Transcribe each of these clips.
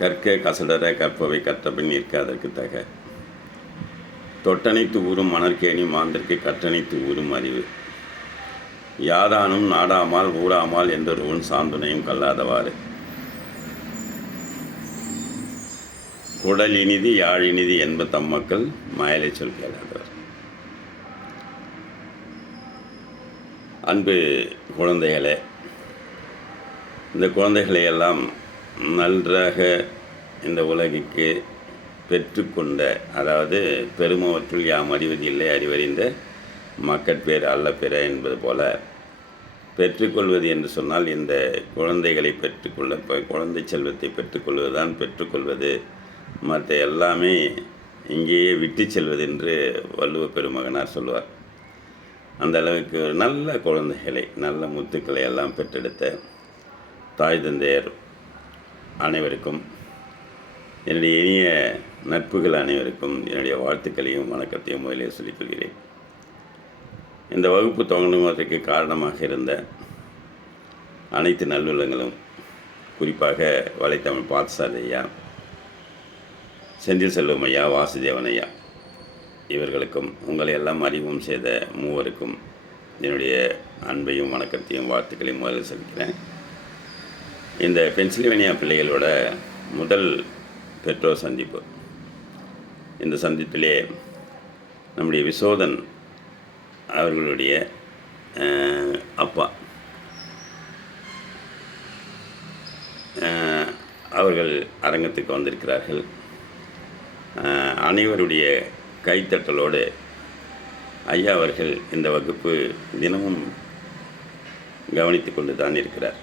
கற்க கசடர கற்பவை கற்றபின் நிற்க அதற்கு தக. தொட்டனைத்து ஊரும் மணற்கேணி மாந்தற்கு கற்றனைத்து ஊரும் அறிவு. யாதானும் நாடாமால் ஊடாமால் என்றொருவன் சாந்துணையும் கல்லாதவாறு. குடல் இனிதி யாழ் இனிதி என்ப தம் மக்கள் மயலை சொல் கேளாதவர். அன்பு குழந்தைகளே, இந்த குழந்தைகளை எல்லாம் நன்றாக இந்த உலகிற்கு பெற்றுக்கொண்ட, அதாவது பெருமவற்றுள் யாம் அறிவதில்லை அறிவறிந்த மக்கட்பேர் அல்ல பிற என்பது போல பெற்றுக்கொள்வது என்று சொன்னால் இந்த குழந்தைகளை பெற்றுக்கொள்ள, குழந்தை செல்வத்தை பெற்றுக்கொள்வது தான் பெற்றுக்கொள்வது. மற்ற எல்லாமே இங்கேயே விட்டு செல்வது என்று வள்ளுவ பெருமகனார் சொல்வார். அந்த அளவுக்கு நல்ல குழந்தைகளை, நல்ல முத்துக்களை எல்லாம் பெற்றெடுத்த தாய் தந்தையர் அனைவருக்கும், என்னுடைய இனிய நட்புகள் அனைவருக்கும் என்னுடைய வாழ்த்துக்களையும் வணக்கத்தையும் முதலில் சொல்லிக்கொள்கிறேன். இந்த வகுப்பு தொடங்குவதற்கு காரணமாக இருந்த அனைத்து நல்லுள்ளங்களும், குறிப்பாக வலைத்தமிழ் பாத்சாரதி ஐயா, செந்தில் செல்வம் ஐயா, வாசுதேவன் ஐயா, இவர்களுக்கும் உங்களை எல்லாம் அறிவும் செய்த மூவருக்கும் என்னுடைய அன்பையும் வணக்கத்தையும் வாழ்த்துக்களையும் முதலில் செலுத்துகிறேன். இந்த பென்சில்வேனியா பிள்ளைகளோட முதல் பெற்றோர் சந்திப்பு. இந்த சந்திப்பிலே நம்முடைய விசோதன் அவர்களுடைய அப்பா அவர்கள் அரங்கத்துக்கு வந்திருக்கிறார்கள். அனைவருடைய கைத்தட்டலோடு ஐயா அவர்கள் இந்த வகுப்பு தினமும் கவனித்து கொண்டு தான் இருக்கிறார்.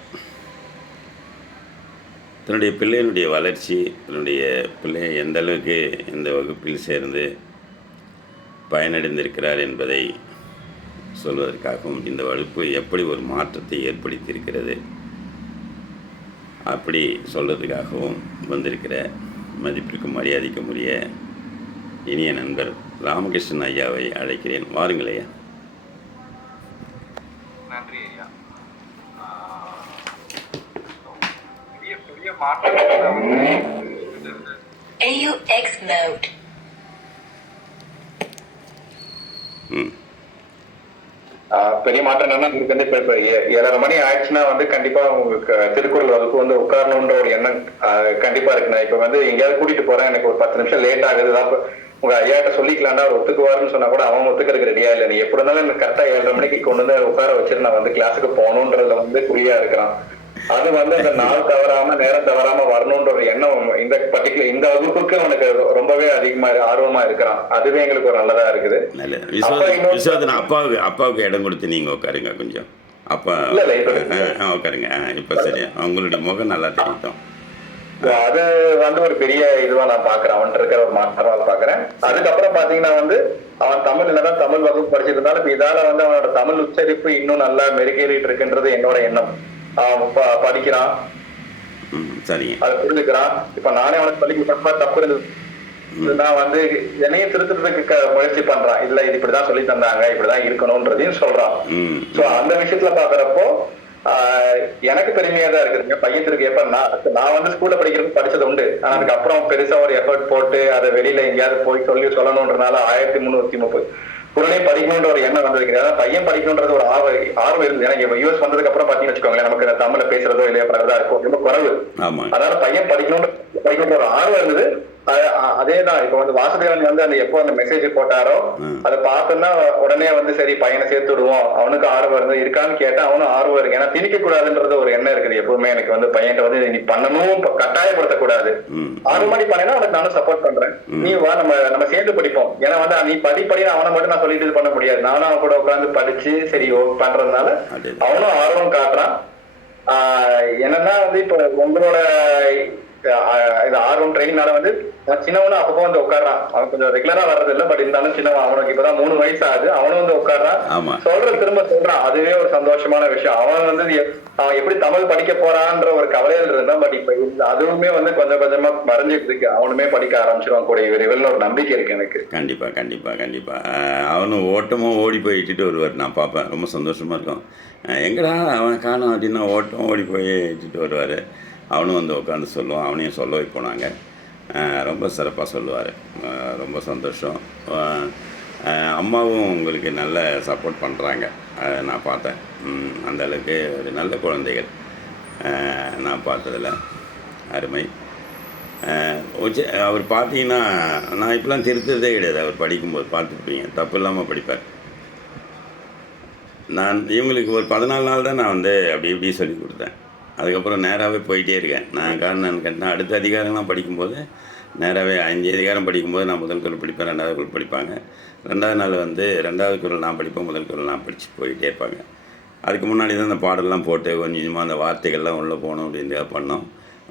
தன்னுடைய பிள்ளையினுடைய வளர்ச்சி, தன்னுடைய பிள்ளை எந்த அளவுக்கு இந்த வகுப்பில் சேர்ந்து பயனடைந்திருக்கிறார் என்பதை சொல்வதற்காகவும், இந்த வகுப்பு எப்படி ஒரு மாற்றத்தை ஏற்படுத்தியிருக்கிறது அப்படி சொல்வதற்காகவும் வந்திருக்கிற மதிப்பிற்கும் மரியாதைக்கும் உரிய இனிய நண்பர் ராமகிருஷ்ணன் ஐயாவை அழைக்கிறேன். வாருங்கள் ஐயா. நன்றி ஐயா. பெரிய மாற்றங்கள் பெரிய மாற்றம் என்னன்னா, உங்களுக்கு வந்து இப்ப 7:30 மணி ஆயிடுச்சுன்னா வந்து கண்டிப்பா உங்களுக்கு திருக்குறள் வகுப்பு வந்து உட்காரணுன்ற ஒரு எண்ணம் கண்டிப்பா இருக்குண்ணா. இப்ப வந்து எங்கேயாவது கூட்டிட்டு போறேன், எனக்கு ஒரு 10 நிமிஷம் லேட் ஆகுது, உங்க ஐயாட்ட சொல்லிக்கலாம்னா அவர் ஒத்துக்குவாருன்னு சொன்னா கூட அவன் ஒத்துக்கிறதுக்கு ரெடியா இல்லை. நீ எப்படி இருந்தாலும் எனக்கு கரெக்டா 7:30 மணிக்கு கொண்டு வந்து உட்கார வச்சிரு, நான் வந்து கிளாஸுக்கு போகணுன்றதுல வந்து குறியா இருக்கிறான். அது வந்து அந்த நாள் தவறாம நேரம் தவறாம வரணும்ன்ற ஒரு எண்ணம் இந்த பர்டிகுலர் இந்த வகுப்புக்கு அவனுக்கு ரொம்பவே அதிகமா ஆர்வமா இருக்கிறான். அதுவே எங்களுக்கு ஒரு நல்லதா இருக்குது. அப்பாவுக்கு இடம் கொடுத்து நீங்க உட்காருங்க கொஞ்சம். அப்பா உட்காருங்க. இப்ப சரி, அவங்களுடைய முகம் நல்லா தெரியும். அது வந்து ஒரு பெரிய இதுவா நான் பாக்குறேன், அவன் இருக்கிற ஒரு மாற்றமா பாக்குறேன். அதுக்கப்புறம் பாத்தீங்கன்னா வந்து அவன் தமிழ் இல்லதான் தமிழ் வகுப்பு படிச்சிட்டு இருந்தாலும் இப்ப இதால வந்து அவனோட தமிழ் உச்சரிப்பு இன்னும் நல்லா மெருகேறிட்டு இருக்குன்றது என்னோட எண்ணம். படிக்கிறான், அதை புரிஞ்சுக்கிறான். இப்ப நானே அவனுக்கு சொல்லி தப்பு இருந்தது, நான் வந்து என்னையும் திருத்துறதுக்கு முயற்சி பண்றான். இல்ல இது இப்படிதான் சொல்லி தந்தாங்க, இப்படிதான் இருக்கணும்ன்றதையும் சொல்றான். சோ அந்த விஷயத்துல பாக்குறப்போ எனக்கு பெருமையா தான் இருக்குதுங்க. பையத்திற்கு எப்ப நான் வந்து ஸ்கூல்ல படிச்சது உண்டு. ஆனா அதுக்கப்புறம் பெருசா ஒரு எஃபர்ட் போட்டு அதை வெளியில எங்கேயாவது போய் சொல்லணும்ன்றனால 1330 உடனே படிக்கணும்ன்ற ஒரு எண்ணம் வந்திருக்கு. அதாவது பையன் படிக்கணும்ன்றது ஒரு ஆர்வம் இருந்து. எனக்கு யூஎஸ் வந்ததுக்கு அப்புறம் பாத்தீங்கன்னு வச்சுக்கோங்களேன், நமக்கு தமிழ்ல பேசுறதோ இல்லையா பண்றதா இருக்கும் ரொம்ப குறைவு. அதனால பையன் படிக்கணும்ன்ற ஒரு ஆர்வம் இருந்தது. அதேதான் இப்ப வந்து வாசுதேவன் வந்து அந்த எப்போ அந்த மெசேஜ் போட்டாரோ அதை பார்த்தோம்னா உடனே வந்து சரி பையனை சேர்த்து விடுவோம், அவனுக்கு ஆர்வம் இருந்து இருக்கான்னு கேட்டா அவனும் ஆர்வம் இருக்கு. ஏன்னா திணிக்க கூடாதுன்றது ஒரு எண்ணம் இருக்குது எப்பவுமே எனக்கு. வந்து பையன் வந்து நீ பண்ணணும், கட்டாயப்படுத்தக்கூடாது. ஆர்வமா நீ பண்ணா அவனுக்கு நானும் சப்போர்ட் பண்றேன், நீ வா நம்ம சேர்ந்து படிப்போம். ஏன்னா வந்து நீ படி அவனை மட்டும் நான் சொல்லிட்டு இது பண்ண முடியாது. நானும் அவன் கூட உட்காந்து படிச்சு சரி பண்றதுனால அவனும் ஆர்வம் காட்டுறான். என்னன்னா வந்து இப்ப உங்களோட ஆர்வம் ட்ரெயினால வந்து சின்னவனும் அப்பப்போ வந்து உட்காரான். அவன் கொஞ்சம் ரெகுலரா வர்றது இல்லை, பட் இருந்தாலும் சின்னவன், அவனுக்கு இப்பதான் 3 வயசு ஆகுது, அவனும் வந்து உட்காரான், திரும்ப சொல்றான். அதுவே ஒரு சந்தோஷமான விஷயம். அவன் வந்து அவன் எப்படி தமிழ் படிக்க போறான்ற ஒரு கவலையில் இருந்தான். பட் இப்ப அதுவுமே வந்து கொஞ்சம் கொஞ்சமா மறைஞ்சிட்டு இருக்கு. அவனுமே படிக்க ஆரம்பிச்சிருவான் கூடிய விரைவில் ஒரு நம்பிக்கை இருக்கு எனக்கு. கண்டிப்பா கண்டிப்பா கண்டிப்பா. அவனும் ஓட்டமும் ஓடி போய் இட்டுட்டு வருவார், நான் பார்ப்பேன், ரொம்ப சந்தோஷமா இருக்கும். எங்கடா அவன் காணும் அப்படின்னா ஓட்டம் ஓடி போய் இட்டுட்டு வருவார். அவனும் வந்து உட்காந்து சொல்லுவான், அவனையும் சொல்ல வைப்போம் நாங்கள். ரொம்ப சிறப்பாக சொல்லுவார். ரொம்ப சந்தோஷம். அம்மாவும் உங்களுக்கு நல்ல சப்போர்ட் பண்ணுறாங்க, நான் பார்த்தேன். அந்த அளவுக்கு ஒரு நல்ல குழந்தைகள் நான் பார்த்ததில். அருமை. அவர் பார்த்தீங்கன்னா, நான் இப்போலாம் திருத்ததே கிடையாது. அவர் படிக்கும்போது பார்த்துருப்பீங்க, தப்பு இல்லாமல் படிப்பார். நான் இவங்களுக்கு ஒரு 14 நாள் தான் நான் வந்து அப்படி இப்படி சொல்லி கொடுத்தேன். அதுக்கப்புறம் நேராகவே போயிட்டே இருக்கேன். நான் காரணம் கேட்டால் அடுத்த அதிகாரம்லாம் படிக்கும்போது நேராகவே 5 அதிகாரம் படிக்கும்போது நான் முதல் குரல் படிப்பேன், 2வது குரல் படிப்பாங்க. 2வது நாள் வந்து 2வது குரல் நான் படிப்பேன், முதல் குரல் நான் படிச்சுட்டு போயிட்டே இருப்பாங்க. அதுக்கு முன்னாடி தான் அந்த பாடலாம் போட்டு கொஞ்சம் கொஞ்சமாக அந்த வார்த்தைகள்லாம் உள்ளே போகணும் அப்படின்னு பண்ணோம்.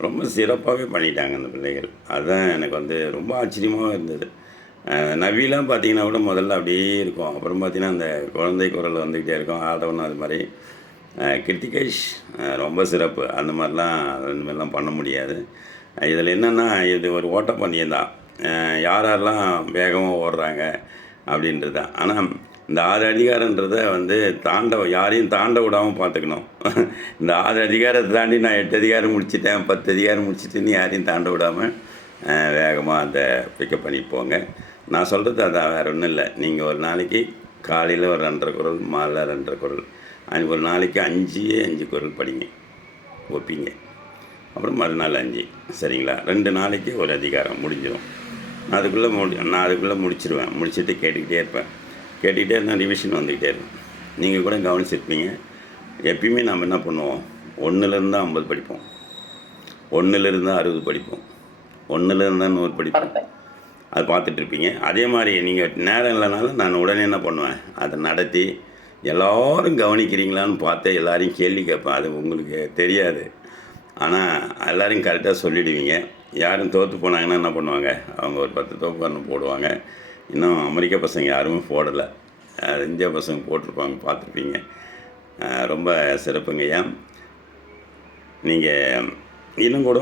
ரொம்ப சிறப்பாகவே பண்ணிட்டாங்க அந்த பிள்ளைகள். அதுதான் எனக்கு வந்து ரொம்ப ஆச்சரியமாக இருந்தது. நவிலாம் பார்த்தீங்கன்னா கூட முதல்ல அப்படியே இருக்கும். அப்புறம் பார்த்தீங்கன்னா அந்த குழந்தை குரல் வந்துக்கிட்டே இருக்கும். ஆதவன் அது மாதிரி. கிருத்திகேஷ் ரொம்ப சிறப்பு. அந்த மாதிரிலாம் பண்ண முடியாது. இதில் என்னென்னா, இது ஒரு ஓட்டப்பந்தயம் தான். யார் யாரெல்லாம் வேகமாக ஓடுறாங்க அப்படின்றது தான். ஆனால் இந்த 6 அதிகாரன்றதை வந்து யாரையும் தாண்ட விடாமல் பார்த்துக்கணும். இந்த 6 அதிகாரத்தை தாண்டி நான் 8 அதிகாரம் முடிச்சிட்டேன், 10 அதிகாரம் முடிச்சிட்டேன்னு யாரையும் தாண்ட விடாமல் வேகமாக அதை பிக்கப் பண்ணி போங்க. நான் சொல்கிறது அதான், வேறு ஒன்றும் இல்லை. நீங்கள் ஒரு நாளைக்கு காலையில் ஒரு 2.5 குரல், மாலை 2.5 குரல், ஒரு நாளைக்கு 5 குரல் படிங்க, ஒப்பிங்க. அப்புறம் மறுநாள் 5, சரிங்களா? 2 நாளைக்கு ஒரு அதிகாரம் முடிஞ்சிடும். நான் அதுக்குள்ளே முடிச்சிடுவேன். முடிச்சுட்டு கேட்டுக்கிட்டே இருப்பேன். கேட்டுக்கிட்டே இருந்தால் ரிவிஷன் வந்துக்கிட்டே இருக்கும். நீங்கள் கூட கவனிச்சிருப்பீங்க. எப்பயுமே நம்ம என்ன பண்ணுவோம், 1லேருந்து 50 படிப்போம், 1லேருந்து 60 படிப்போம், 1லேருந்து 100 படிப்போம். அது பார்த்துட்ருப்பீங்க. அதே மாதிரி நீங்கள் நேரம் இல்லைனாலும் நான் உடனே என்ன பண்ணுவேன், அதை நடத்தி எல்லோரும் கவனிக்கிறீங்களான்னு பார்த்து எல்லாரையும் கேள்வி கேட்பேன். அது உங்களுக்கு தெரியாது, ஆனால் எல்லோரும் கரெக்டாக சொல்லிவிடுவீங்க. யாரும் தோற்று போனாங்கன்னா என்ன பண்ணுவாங்க, அவங்க ஒரு 10 தோப்புக்காரன் போடுவாங்க. இன்னும் அமெரிக்க பசங்க யாருமே போடலை, இந்தியா பசங்க போட்டிருப்பாங்க, பார்த்துருப்பீங்க. ரொம்ப சிறப்புங்கய்யா. நீங்கள் இன்னும் கூட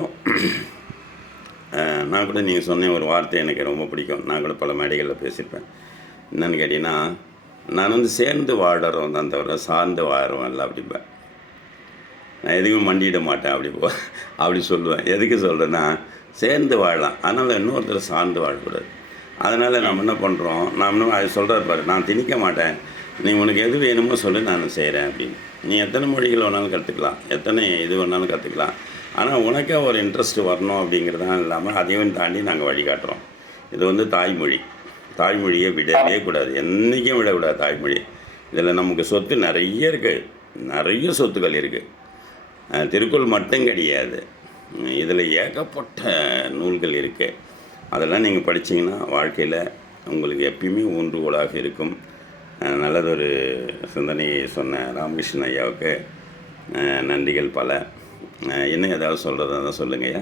நான் கூட நீங்கள் சொன்ன ஒரு வார்த்தை எனக்கு ரொம்ப பிடிக்கும். நான் கூட பல மேடைகளில் பேசியிருப்பேன். என்னென்னு கேட்டிங்கன்னா, நான் வந்து சேர்ந்து வாழறவன் தான் தவிர சார்ந்து வாழறவன் இல்லை அப்படிப்பேன். நான் எதுவுமே மண்டியிட மாட்டேன் அப்படி சொல்லுவேன். எதுக்கு சொல்கிறேன்னா, சேர்ந்து வாழலாம், அதனால் இன்னொருத்தர் சார்ந்து வாழக்கூடாது. அதனால் நம்ம என்ன பண்ணுறோம், அது சொல்கிறார் பாரு, நான் திணிக்க மாட்டேன், நீ உனக்கு எது வேணுமோ சொல்லி நான் செய்கிறேன் அப்படின்னு. நீ எத்தனை மொழிகள் வேணாலும் கற்றுக்கலாம், எத்தனை இது வேணாலும் கற்றுக்கலாம், ஆனால் உனக்கே ஒரு இன்ட்ரெஸ்ட் வரணும் அப்படிங்கிறதான் இல்லாமல் அதையும் தாண்டி நாங்கள் வழிகாட்டுறோம். இது வந்து தாய்மொழியை விடவே கூடாது, என்றைக்கும் விடக்கூடாது தாய்மொழி. இதில் நமக்கு சொத்து நிறைய இருக்குது, நிறைய சொத்துக்கள் இருக்குது. திருக்குறள் மட்டும் கிடையாது, இதில் ஏகப்பட்ட நூல்கள் இருக்குது. அதெல்லாம் நீங்கள் படித்தீங்கன்னா வாழ்க்கையில் உங்களுக்கு எப்பயுமே ஊன்றுகோலாக இருக்கும். நல்லதொரு சிந்தனையை சொன்ன ராமகிருஷ்ணன் ஐயாவுக்கு நன்றிகள் பல. இன்னும் ஏதாவது சொல்கிறதா தான் சொல்லுங்கய்யா.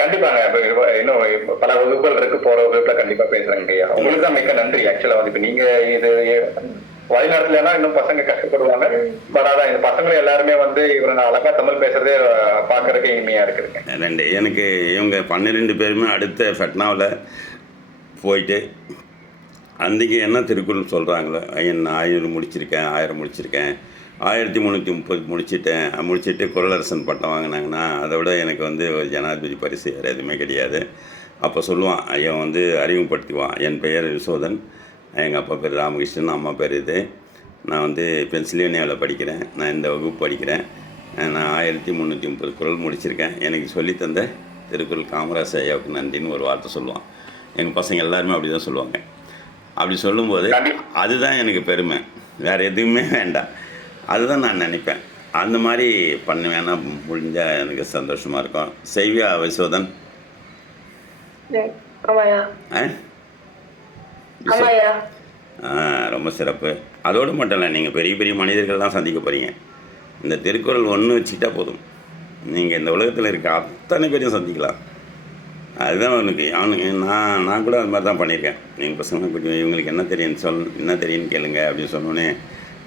கண்டிப்பாங்க. இப்போ இன்னும் பல வகுப்புகள் இருக்கு, போற வகுப்புல கண்டிப்பா பேசுறேங்க ஐயா. உங்களுக்கு தான் மிக்க நன்றி. ஆக்சுவலா வந்து இப்ப நீங்க இது வழிநாட்டுலன்னா இன்னும் பசங்க கஷ்டப்படுவாங்க. பட் அதான் இந்த பசங்க எல்லாருமே வந்து இவரை அழகா தமிழ் பேசுறதே பாக்குறதுக்கு இனிமையா இருக்குதுங்க. ரெண்டு எனக்கு இவங்க 12 பேருமே அடுத்த ஃபெட்னாவில் போயிட்டு அன்றைக்கி என்ன திருக்குறள் சொல்கிறாங்களோ, நான் 500 முடிச்சிருக்கேன், 1000 முடிச்சிருக்கேன், 1330 முடிச்சுட்டு குறளரசன் பட்டம் வாங்கினாங்கன்னா அதை விட எனக்கு வந்து ஒரு ஜனாதிபதி பரிசு வேறு எதுவுமே கிடையாது. அப்போ சொல்லுவான் ஐயா, வந்து அறிமுகப்படுத்துவான், என் பெயர் யசோதன், எங்கள் அப்பா பேர் ராமகிருஷ்ணன், அம்மா பேர் இது, நான் வந்து பென்சில்வேனியாவில் படிக்கிறேன், நான் இந்த வகுப்பு படிக்கிறேன், நான் 1330 குறள் முடிச்சிருக்கேன், எனக்கு சொல்லித்தந்த திருக்குறள் காமராஜ் ஐயாவுக்கு நன்றின்னு ஒரு வார்த்தை சொல்லுவான். எங்கள் பசங்க எல்லாருமே அப்படி தான் சொல்லுவாங்க. அப்படி சொல்லும்போது அதுதான் எனக்கு பெருமை, வேறு எதுவுமே வேண்டாம். அதுதான் நான் நினைப்பேன். அந்த மாதிரி பண்ணுவேன்னா முடிஞ்சால் எனக்கு சந்தோஷமாக இருக்கும். செய்வியா யசோதன்? ரொம்ப சிறப்பு. அதோடு மட்டும் இல்லை, நீங்கள் பெரிய பெரிய மனிதர்கள்லாம் சந்திக்க போகிறீங்க. இந்த திருக்குறள் ஒன்று வச்சுக்கிட்டா போதும், நீங்கள் இந்த உலகத்தில் இருக்க அத்தனை பேரையும் சந்திக்கலாம். அதுதான் அவனுக்கு நான் கூட அது மாதிரி தான் பண்ணியிருக்கேன். எங்கள் பசங்க கொஞ்சம் இவங்களுக்கு என்ன தெரியும்னு கேளுங்க அப்படின்னு சொன்னோன்னே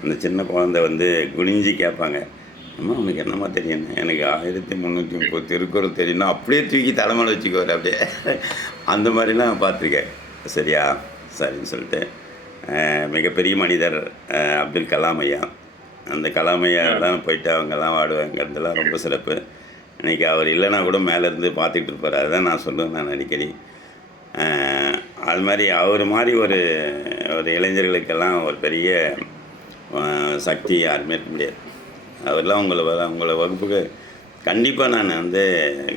அந்த சின்ன குழந்தை வந்து குனிஞ்சி கேட்பாங்க, அம்மா உனக்கு என்னம்மா தெரியும்? எனக்கு 1330 திருக்குறள் தெரியும்னா அப்படியே தூக்கி தலைமையில் வச்சுக்குவார். அப்படியே அந்த மாதிரிலாம் பார்த்துருக்கேன். சரியா? சரின்னு சொல்லிட்டு மிகப்பெரிய மனிதர் அப்துல் கலாம் ஐயா, அந்த கலாம் ஐயாலாம் போயிட்டு அவங்கெல்லாம் வாடுவாங்கிறதுலாம் ரொம்ப சிறப்பு. இன்றைக்கி அவர் இல்லைன்னா கூட மேலேருந்து பார்த்துட்டு இருப்பார். அதுதான் நான் சொல்லுவேன் நான் அடிக்கடி. அது மாதிரி அவர் மாதிரி ஒரு ஒரு இளைஞர்களுக்கெல்லாம் ஒரு பெரிய சக்தி யாருமே இருக்க முடியாது. அவரெல்லாம் உங்களை வகுப்புக்கு கண்டிப்பாக நான் வந்து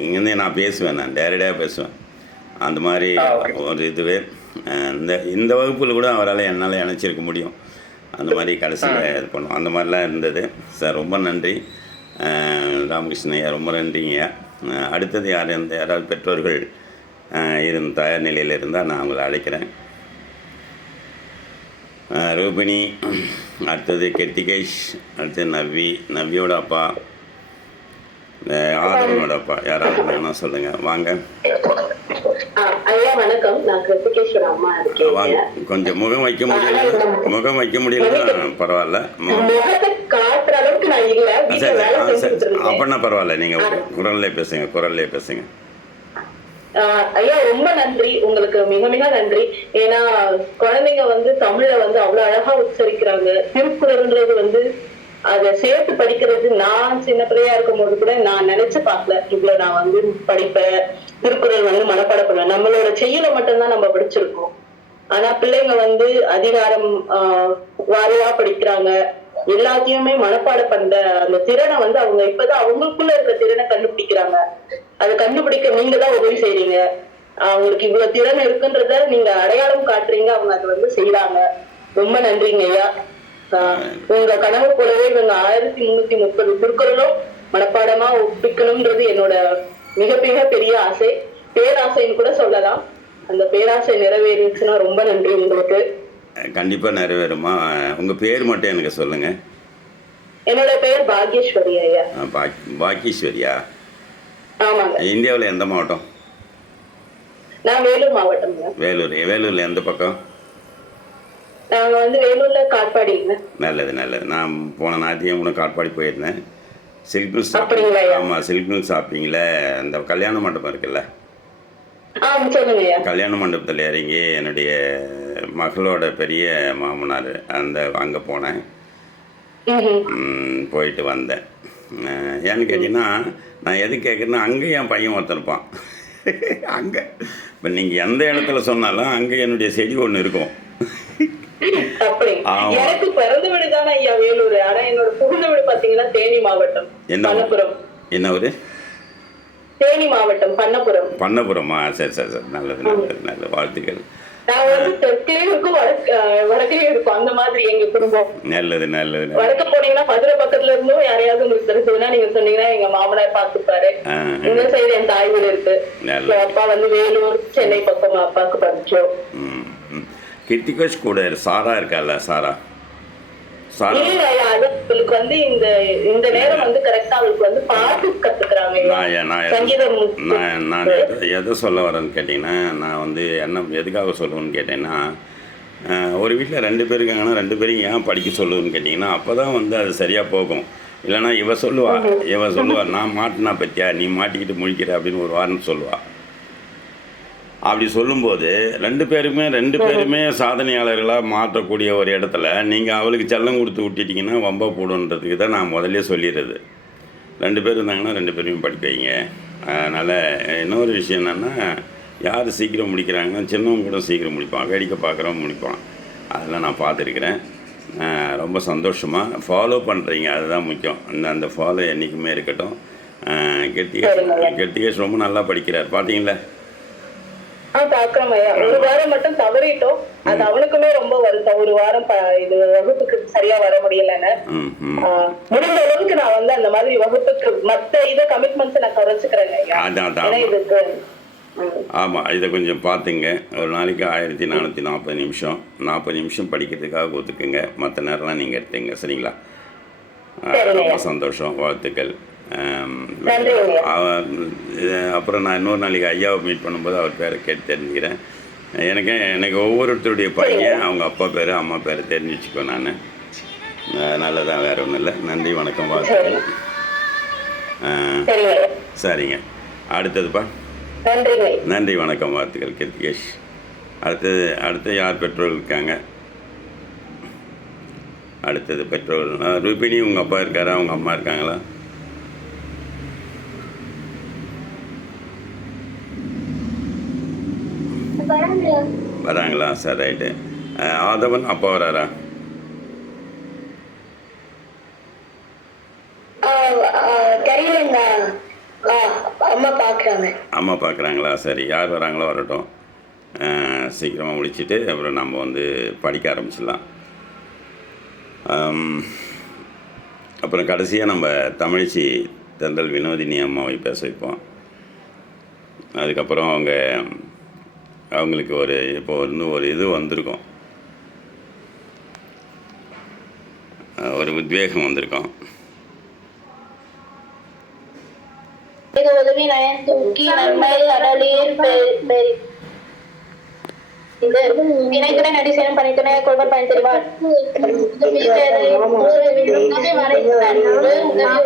இங்கேருந்தே நான் பேசுவேன், நான் டேரக்டாக பேசுவேன். அந்த மாதிரி ஒரு இதுவே இந்த வகுப்பில் கூட அவரால் என்னால் இணைச்சிருக்க முடியும். அந்த மாதிரி கடைசியில் இது பண்ணுவோம். அந்த மாதிரிலாம் இருந்தது சார். ரொம்ப நன்றி ராமகிருஷ்ணன் ஐயா, ரொம்ப நன்றிங்கய்யா. அடுத்தது யாராவது பெற்றோர்கள் தயார் நிலையில் இருந்தால் நான் அவங்களை அழைக்கிறேன். ரூபினி, அடுத்தது கிருத்திகேஷ், அடுத்தது நவ்வியோட அப்பா, ஆதரவனோட அப்பா, யாராவது இருந்தாங்கன்னா சொல்லுங்கள். வாங்க. ஐயா வணக்கம், நான் கிருத்திகேஷோட அம்மா இருக்கேன். வாங்க. கொஞ்சம் முகம் வைக்க முடியலன்னா பரவாயில்ல. காட்டுற அளவுக்கு நான் இல்ல. அப்படின்னா பரவாயில்ல, நீங்கள் குரல்லே பேசுங்க. ஐயா ரொம்ப நன்றி, உங்களுக்கு மிக மிக நன்றி. ஏன்னா குழந்தைங்க வந்து தமிழ்ல வந்து அவ்வளவு அழகா உச்சரிக்கிறாங்க. திருக்குறள்ன்றது வந்து அதை சேர்த்து படிக்கிறது நான் சின்ன பிள்ளையா இருக்கும் போது கூட நான் நினைச்சு பார்க்கல இவ்வளவு நான் வந்து படிப்பேன், திருக்குறள் வந்து மனப்பாடம் பண்ணுவேன். நம்மளோட செய்யல மட்டும்தான் நம்ம படிச்சிருக்கோம். ஆனா பிள்ளைங்க வந்து அதிகாரம் வாரியா படிக்கிறாங்க. எல்லாத்தையுமே மனப்பாடம் பண்ற அந்த திறனை வந்து அவங்க இப்பதான் அவங்களுக்குள்ள இருக்க திறனை கண்டுபிடிக்கிறாங்க. அதை கண்டுபிடிக்க நீங்க தான் உதவி செய்றீங்க. அவங்களுக்கு இவ்வளவு திறன் இருக்குன்றத நீங்க அடையாளம் காட்டுறீங்க, அவங்க அதை வந்து செய்யறாங்க. ரொம்ப நன்றிங்க ஐயா. உங்க கனவு போலவே இவங்க 1330 திருக்குறளும் மனப்பாடமா ஒப்பிக்கணும்ன்றது என்னோட மிக மிக பெரிய ஆசை, பேராசைன்னு கூட சொல்லலாம். அந்த பேராசை நிறைவேறிச்சுன்னா ரொம்ப நன்றி உங்களுக்கு. கண்டிப்பா நிறைவேறுமா. உங்க பேர் மட்டும் எனக்கு சொல்லுங்க. என்னோட பேர் பாக்யேஸ்வரி ஐயா. பாக்யேஸ்வரியா? ஆமாங்க. இந்தியாவில் எந்த மாவட்டம்? நான் வேலூர் மாவட்டம். வேலூர்ல எந்த பக்கம்? நாங்க வந்து வேலூர்ல காட்பாடிங்க. நல்லது. நான் போன ஞாயிற்றுக்கிழமை கூட காட்பாடி போயிருந்தேன். Silk mills. ஆமாம், சில்க் மில்ஸ் ஷாப்பிங்கில் அந்த கல்யாண மண்டபம் இருக்குல்ல, கல்யாண மண்டபத்தில் இறங்கி என்னுடைய மகளோட பெரிய மாமனார் அங்கே போனேன். போயிட்டு வந்தேன். ஏன்னு கேட்டிங்கன்னா, நான் எது கேட்குறேன்னா, அங்கே என் பையன் ஒருத்தன் இருப்பான். அங்கே இப்போ நீங்கள் எந்த இடத்துல சொன்னாலும் அங்கே என்னுடைய செடி ஒன்று இருக்கும். எனக்கு பிறந்த வீடு தானே ஐயா வேலூர். ஆனா என்னோட புகுந்த வீடு பாத்தீங்கன்னா தேனி மாவட்டம், பண்ணப்புறம். என்ன ஊரு? தேனி மாவட்டம், பண்ணப்புறமா? சரி. நல்லது. வாழ்த்துக்கள். நான் வந்து தெற்குலயும் இருக்கும் வடக்குலயும் இருக்கும், அந்த மாதிரி எங்க குடும்பம். நல்லது. வடக்கு போனீங்கன்னா மதுரை பக்கத்துல இருந்தும் யாரையாவது உங்களுக்கு தெரிஞ்சதுன்னா நீங்க சொன்னீங்கன்னா எங்க மாமனார் பாத்துப்பாரு. இந்த சைடு என் தாய் வீடு இருக்கு. அப்பா வந்து வேலூர் சென்னை பக்கம் அப்பாவுக்கு படிச்சோம். கிருத்திகேஷ் கூட சாரா இருக்கால, சாரா அவளுக்கு வந்து இந்த நேரம் வந்து கரெக்டா அவளுக்கு வந்து பாட்டு கத்துக்கிறாங்க. நான் எதை சொல்ல வரேன்னு கேட்டீங்கன்னா, நான் வந்து எதுக்காக சொல்லுவேன்னு கேட்டேன்னா, ஒரு வீட்டில் 2 பேர் இருக்காங்கன்னா 2 பேரும் ஏன் படிக்க சொல்லுவேன்னு கேட்டிங்கன்னா, அப்போ தான் வந்து அது சரியாக போகும். இல்லைனா இவ சொல்லுவா நான் மாட்டினா பற்றியா, நீ மாட்டிக்கிட்டு முழிக்கிற அப்படின்னு ஒரு வாரம் சொல்லுவாள். அப்படி சொல்லும்போது 2 பேருமே சாதனையாளர்களாக மாற்றக்கூடிய ஒரு இடத்துல நீங்கள் அவளுக்கு செல்லம் கொடுத்து விட்டுட்டிங்கன்னா வம்பா போடுன்றதுக்கு தான் நான் முதல்ல சொல்லிடுறது. 2 பேர் இருந்தாங்கன்னா 2 பேருமே படிக்க வைங்க. அதனால் இன்னொரு விஷயம் என்னென்னா, யார் சீக்கிரம் முடிக்கிறாங்கன்னா சின்னவங்க கூட சீக்கிரம் முடிப்பான், வேடிக்கை பார்க்குறவங்க முடிப்பான். அதெல்லாம் நான் பார்த்துருக்குறேன். ரொம்ப சந்தோஷமாக ஃபாலோ பண்ணுறீங்க, அதுதான் முக்கியம். அந்த ஃபாலோ என்றைக்குமே இருக்கட்டும். கிருத்திகேஷ் ரொம்ப நல்லா படிக்கிறார், பார்த்தீங்களா? ஒரு வாரம் மட்டும் தவறிட்டோம். அது அவனுக்குமே ரொம்ப வருத்தம். ஒரு வாரம் இது வகுப்புக்கு சரியா வர முடியலன்னு. முடிஞ்ச அளவுக்கு நான் வந்து அந்த மாதிரி வகுப்புக்கு மத்த கமிட்மெண்ட்ஸ் நான் குறைச்சுக்கிறேங்க. ஆமாம், இதை கொஞ்சம் பார்த்துங்க. ஒரு நாளைக்கு 1440 நிமிஷம் 40 நிமிஷம் படிக்கிறதுக்காக ஒத்துக்குங்க. மற்ற நேரம்லாம் நீங்கள் எடுத்துங்க, சரிங்களா? ரொம்ப சந்தோஷம், வாழ்த்துக்கள். அப்புறம் நான் இன்னொரு நாளைக்கு ஐயாவை மீட் பண்ணும்போது அவர் பேரை கேட்டு தெரிஞ்சுக்கிறேன். எனக்கு ஒவ்வொருத்தருடைய பையன் அவங்க அப்பா பேர் அம்மா பேர் தெரிஞ்சு வச்சுக்குவேன் நான். நல்லதான், வேறு ஒன்றும் இல்லை. நன்றி, வணக்கம், வாழ்த்துக்கள். சரிங்க. அடுத்ததுப்பா. நன்றி, வணக்கம், வாழ்த்துக்கள் கிருத்திகேஷ். அடுத்து யார் பெற்றோர்கள் இருக்காங்க? அடுத்தது பெற்றோர்கள் ரூபினி, உங்கள் அப்பா இருக்காரா, அவங்க அம்மா இருக்காங்களா? வராங்களா? சரி, ரைட்டு. ஆதவன் அப்பா வராரா? அம்மா பார்க்குறாங்களா? சரி, யார் வராங்களோ வரட்டும். சீக்கிரமாக முடிச்சுட்டு அப்புறம் நம்ம வந்து படிக்க ஆரம்பிச்சிடலாம். அப்புறம் கடைசியாக நம்ம தமிழிச்சி தென்றல் வினோதினி அம்மாவை பேச வைப்போம். அதுக்கப்புறம் அவங்களுக்கு இப்போ ஒரு இது வந்திருக்கும், ஒரு உத்வேகம் வந்திருக்கும். உதவி நயன் தூக்கி நன்மை கடலீர் வினைத்துறை நடிசேனும் பணித்துறை கொள்வர் பயன் தெரிவார்.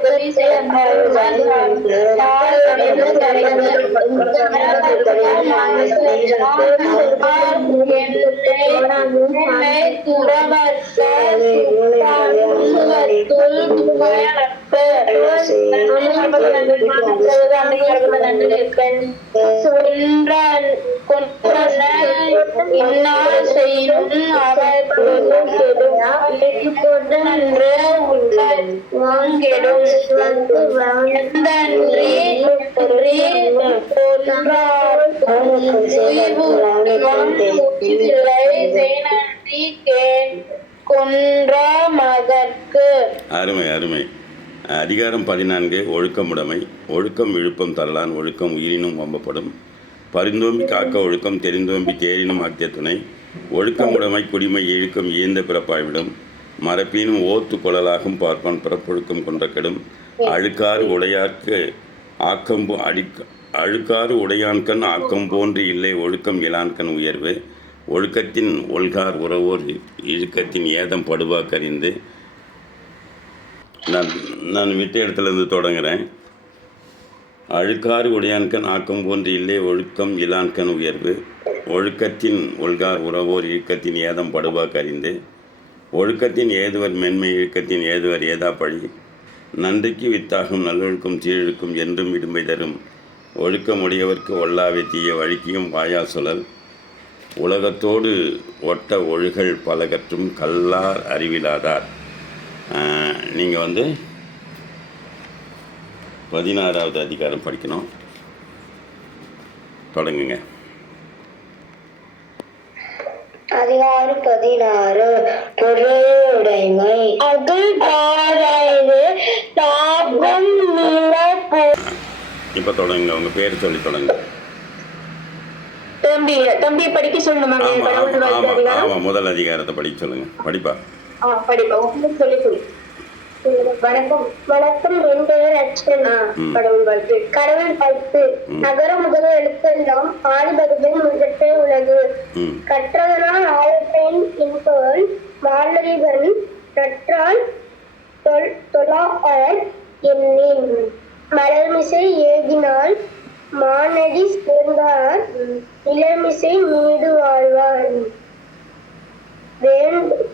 உதவி அருமை அருமை. அதிகாரம் 14 ஒழுக்கமுடைமை. ஒழுக்கம் விழுப்பம் தரலான் ஒழுக்கம் உயிரினும் வம்பப்படும். பரிந்தோம்பி காக்க ஒழுக்கம் தெரிந்தோம்பி தேரினும் ஆக்கிய துணை. ஒழுக்கமுடைமை குடிமை இழுக்கம் ஈந்த பிறப்பாய்விடும். மரப்பினும் ஓத்து கொழலாகும் பார்ப்பான் பிறப்பொழுக்கம் கொன்ற கெடும். அழுக்காறு உடையார்க்கு அழுக்காறு உடையான்கண் ஆக்கம் போன்று இல்லை ஒழுக்கம் இலான்கண் உயர்வு. ஒழுக்கத்தின் ஒல்கார் உறவோர் இழுக்கத்தின் ஏதம் படுவாக்கறிந்து. நான் விட்ட இடத்துலேருந்து தொடங்குகிறேன். அழுக்காறு உடையான்கண் ஆக்கம் போன்று இல்லை ஒழுக்கம் இலான்கண் உயர்வு. ஒழுக்கத்தின் ஒல்கார் உறவோர் இழுக்கத்தின் ஏதம் படுவாக்கறிந்து. ஒழுக்கத்தின் ஏதுவர் மென்மை இழுக்கத்தின் ஏதுவர் ஏதா பழி. நன்றிக்கு வித்தாகும் நல்லொழுக்கம் சீழொழுக்கம் என்றும் இடும்பை தரும். ஒழுக்கமுடையவர்க்கு ஒல்லாவை தீய வழுக்கியும் வாயால் சொல்லல். உலகத்தோடு ஒட்ட ஒழுகல் பலகற்றும் கல்லார் அறிவிலாதார். நீங்கள் வந்து 16வது அதிகாரம் படிக்கணும். தொடங்குங்க. அதிகாரம் 16 பொருளுடைமை. இப்போ தொடங்குங்க, உங்கள் பேர் சொல்லி தொடங்க. தம்பி படிக்க சொல்லணுமா? ஆமாம், முதல் அதிகாரத்தை படிக்க சொல்லுங்க. படிப்பா வணக்கம். என் பெயர் அர்ச்சனா. கடவுள் வாழ்த்து. நகர முதல் எழுத்தெல்லாம் ஆதிபகவன் முதற்றே உலகு. கற்றதனால் ஆயப்பெண் என்பவன் மாலரிவன் நற்றால் தொழார் எண்ணின். மலர்மிசை ஏகினால் மானடி சேர்ந்தார் இளமிசை மீது வாழ்வார்.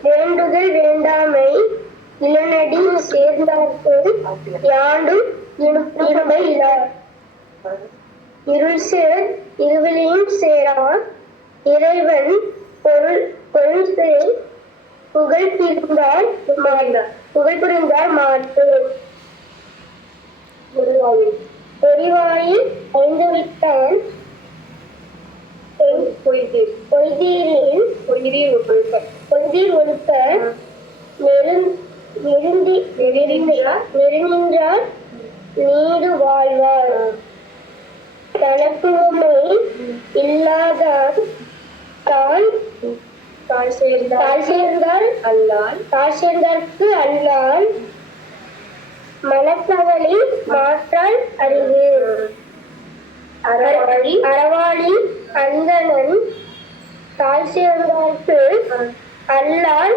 வேண்டுதல் வேண்டாமை இளநடி சேர்ந்தார்க்கு யாண்டும் இடும்பை இலார். இருள் சேர் இருவிலையும் சேரார் இறைவன் பொருள் சேர் புகழ் புரிந்தார் மாட்டு. பொறிவாயில் ஐந்துவிட்டான் பொய்தீர் ஒழுக்க நெருங்கின்றார் நீடு வாழ்வார். தனக்குமை இல்லாதார் தாழ் சேர்ந்தார்க்கு அல்லால் மனக்கவலை மாற்றால் அறிவு. அறவாளி அந்தணன் தாழ் சேர்ந்தார்க்கு அல்லால்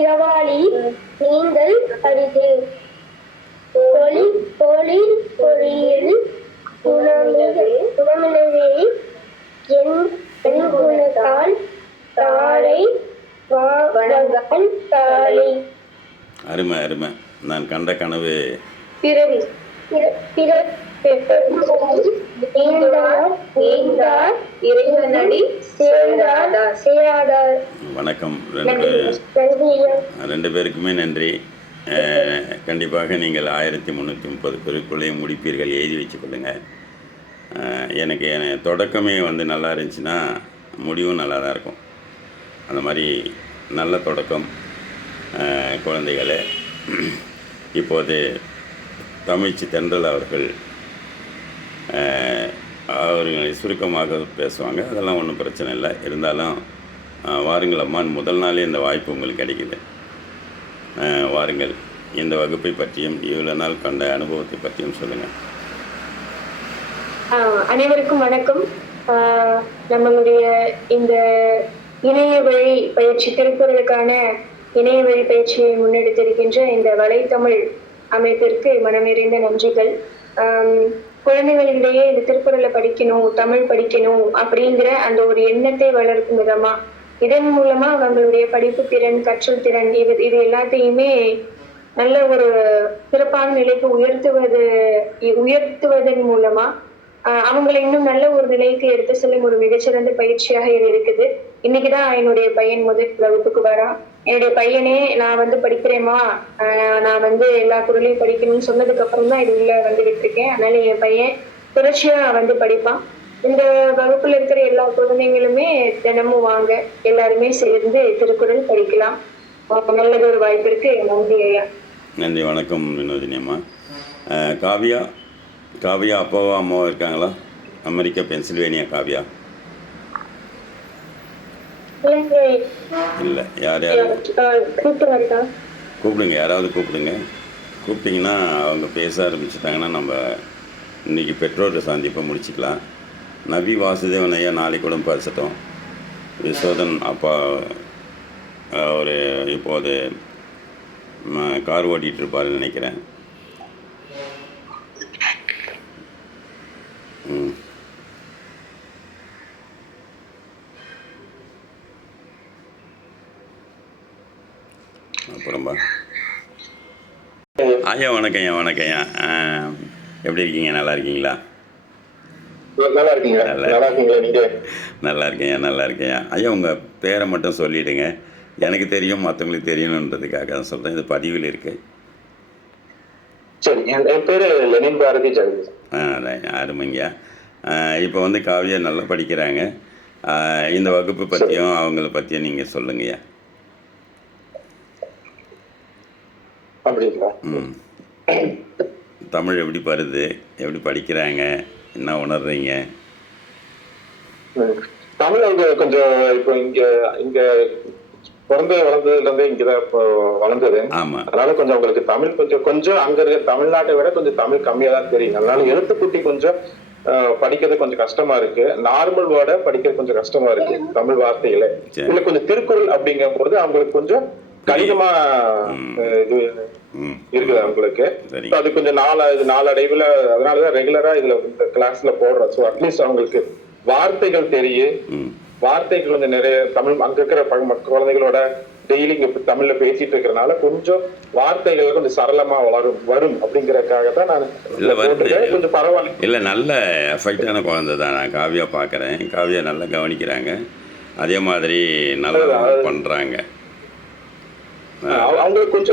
இரவாளி நீங்கள் அரிது. பொறியில் குணமிழவே என் குணத்தால் தாளை வணங்கான் தாளை. அருமை. நான் கண்ட கனவு நீந்தார் நீந்தார் இறைவனடி சேராதார். வணக்கம். நன்றி ஐயா. ரெண்டு பேருக்குமே நன்றி. கண்டிப்பாக நீங்கள் 1330 பேருக்குள்ளேயும் முடிப்பீர்கள், எழுதி வச்சுக்கொள்ளுங்கள். எனக்கு தொடக்கமே வந்து நல்லா இருந்துச்சுன்னா முடிவும் நல்லா தான் இருக்கும். அந்த மாதிரி நல்ல தொடக்கம். குழந்தைகளே, இப்போது தமிழ்ச்சி தென்றல் அவர்கள் அவர்களை சுருக்கமாக பேசுவாங்க. அதெல்லாம் ஒன்றும் பிரச்சனை இல்லை. இருந்தாலும் வாருங்கள் அம்மா, முதல் நாளே இந்த வாய்ப்பு உங்களுக்கு கிடைக்குது. வாருங்கள், இந்த வகுப்பை பற்றியும் இவ்வளோ நாள் கண்ட அனுபவத்தை பற்றியும் சொல்லுங்கள். அனைவருக்கும் வணக்கம். நம்மளுடைய இந்த இணைய வழி பயிற்சி, திருக்குறளுக்கான இணைய வழி பயிற்சியை முன்னெடுத்திருக்கின்ற இந்த வலைத்தமிழ் அமைப்பிற்கு மனமிறைந்த நன்றிகள். குழந்தைகளிடையே இந்த திருக்குறளை படிக்கணும், தமிழ் படிக்கணும் அப்படிங்கிற அந்த ஒரு எண்ணத்தை வளர்க்கும் விதமா, இதன் மூலமா அவங்களுடைய படிப்பு திறன், கற்றல் திறன் இது எல்லாத்தையுமே நல்ல ஒரு சிறப்பான நிலைக்கு உயர்த்துவதன் மூலமா அவங்களை இன்னும் நல்ல ஒரு நிலைக்கு எடுத்து செல்லும் ஒரு மிகச்சிறந்த பயிற்சியாக இது இருக்குது. இன்னைக்குதான் என்னுடைய பையன் முதல் வகுப்புக்கு வரான். என்னுடைய பையனே நான் வந்து படிக்கிறேம்மா, நான் வந்து எல்லா குரலையும் படிக்கணும்னு சொன்னதுக்கு அப்புறம் தான் இது உள்ள வந்து விட்டுருக்கேன். அதனால என் பையன் தொடர்ச்சியா வந்து படிப்பான். இந்த வகுப்புல இருக்கிற எல்லா குழந்தைங்களுமே தினமும் வாங்க, எல்லாருமே சேர்ந்து திருக்குறள் படிக்கலாம். நல்லது ஒரு வாய்ப்பு இருக்கு. நன்றி ஐயா. நன்றி. வணக்கம் வினோதினி அம்மா. காவியா அப்பாவோ அம்மாவோ இருக்காங்களா? America Pennsylvania Kavya? இல்லை. யார் கூப்பிடுங்க, யாராவது கூப்பிடுங்க. கூப்பிட்டிங்கன்னா அவங்க பேச ஆரம்பிச்சிட்டாங்கன்னா நம்ம இன்றைக்கி பெற்றோர் சந்திப்பை முடிச்சுக்கலாம். நவி வாசுதேவன் ஐயா நாளைக்கு கூட பேசட்டும். விஸ்வதன் அப்பா அவர் இப்போது கார் ஓட்டிகிட்டு இருப்பாருன்னு நினைக்கிறேன். அப்புறம்பா ஐயா வணக்கம் ஐயா. வணக்கம் ஐயா. எப்படி இருக்கீங்க? நல்லா இருக்கீங்களா? நல்லா இருக்கீங்க? நல்லா இருக்கீங்களா நீங்க? நல்லா இருக்கேன், நல்லா இருக்கேன். ஐயா உங்கள் பேரை மட்டும் சொல்லிவிடுங்க. எனக்கு தெரியும், மற்றவங்களுக்கு தெரியணுன்றதுக்காக தான் சொல்கிறேன். இது பதிவில் இருக்கு. சரி, என் பேர் லெனின் பாரதி ஜெகதீஷ். அருமைங்கய்யா. இப்போ வந்து காவியா நல்லா படிக்கிறாங்க. இந்த வகுப்பு பற்றியும் அவங்கள பற்றியும் நீங்கள் சொல்லுங்கய்யா. அப்படிங்களா? தமிழ் எப்படி வருது, எப்படி படிக்கிறாங்க, என்ன உணர்றீங்க? தமிழ் அவங்க கொஞ்சம் இப்போ இங்க பிறந்து வளர்ந்ததுலேருந்தே இங்கதான் இப்போ வளர்ந்தது. ஆமாம். அதனால கொஞ்சம் அவங்களுக்கு தமிழ் கொஞ்சம் அங்க இருக்க தமிழ்நாட்டை விட கொஞ்சம் தமிழ் கம்மியா தான் தெரியும். அதனால எழுத்துக்குட்டி கொஞ்சம் படிக்கிறது கொஞ்சம் கஷ்டமா இருக்கு. நார்மல் வேர்டை படிக்கிறது கொஞ்சம் கஷ்டமா இருக்கு, தமிழ் வார்த்தைகளை. இல்ல கொஞ்சம் திருக்குறள் அப்படிங்கும் போது அவங்களுக்கு கொஞ்சம் கடினமா இது இருக்குது அவங்களுக்கு. அது கொஞ்சம் நாளடைவுல, அதனாலதான் ரெகுலரா இதுல இந்த கிளாஸ்ல போடுறோம். ஸோ அட்லீஸ்ட் அவங்களுக்கு வார்த்தைகள் தெரியும், வார்த்தைகள் வந்து நிறைய தமிழ் அங்க இருக்கிற குழந்தைகளோட டெய்லி இங்க தமிழ்ல பேசிட்டு இருக்கிறதுனால கொஞ்சம் வார்த்தைகள் கொஞ்சம் சரளமா வரும் அப்படிங்கறதுக்காக தான் நான் கொஞ்சம் பரவாயில்ல. இல்லை, நல்ல எஃபெக்டான குழந்தை தான். நான் காவியா பார்க்குறேன். காவியா நல்லா கவனிக்கிறாங்க, அதே மாதிரி நல்லா பண்ணுறாங்க. அவங்களுக்கு கொஞ்சம்